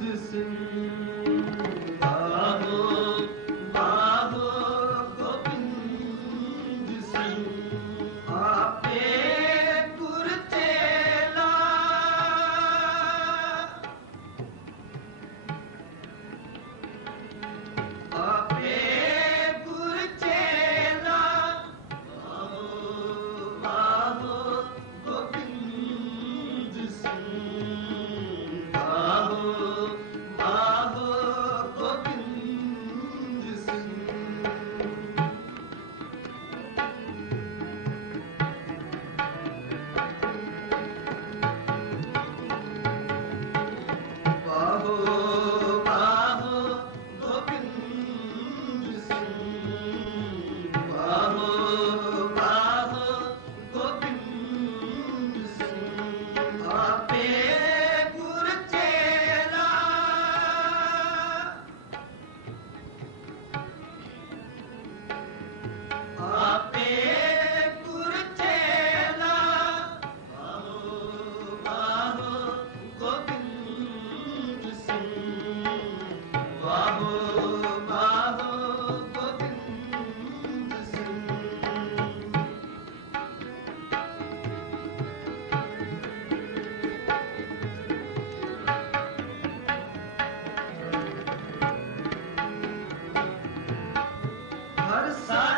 جس Son.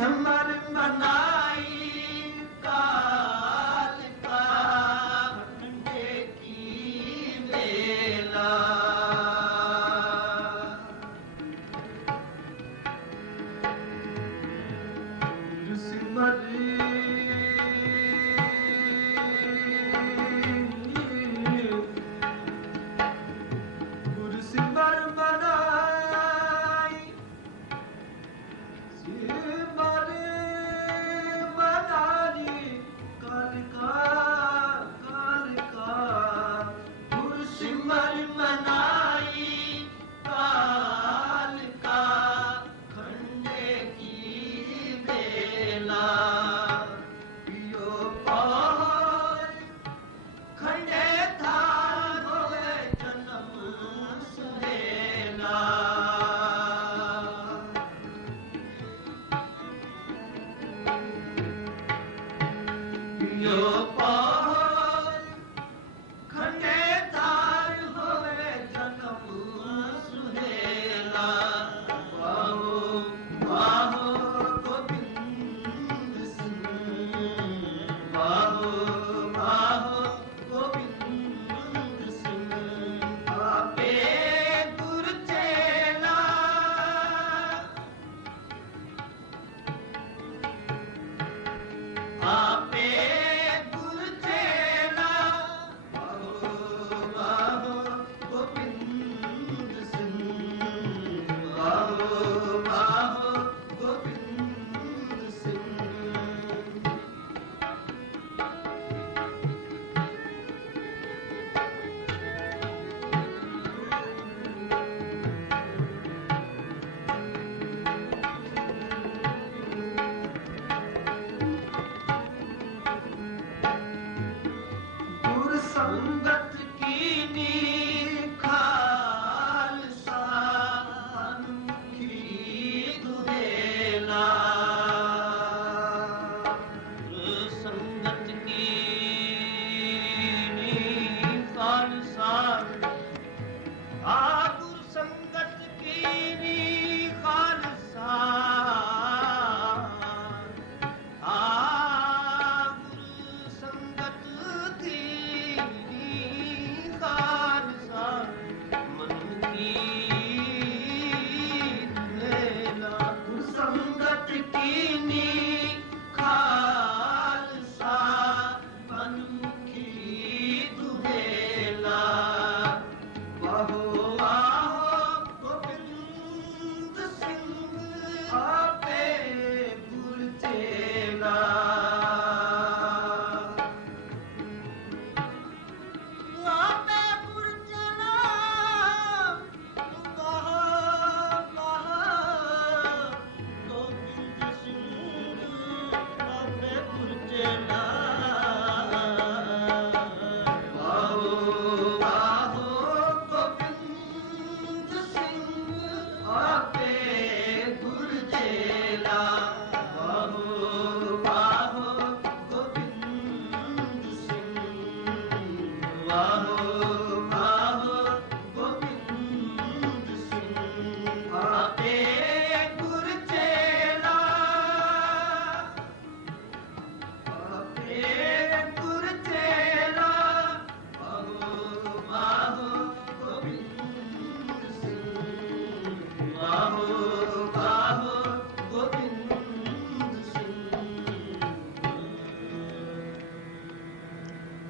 سمر کا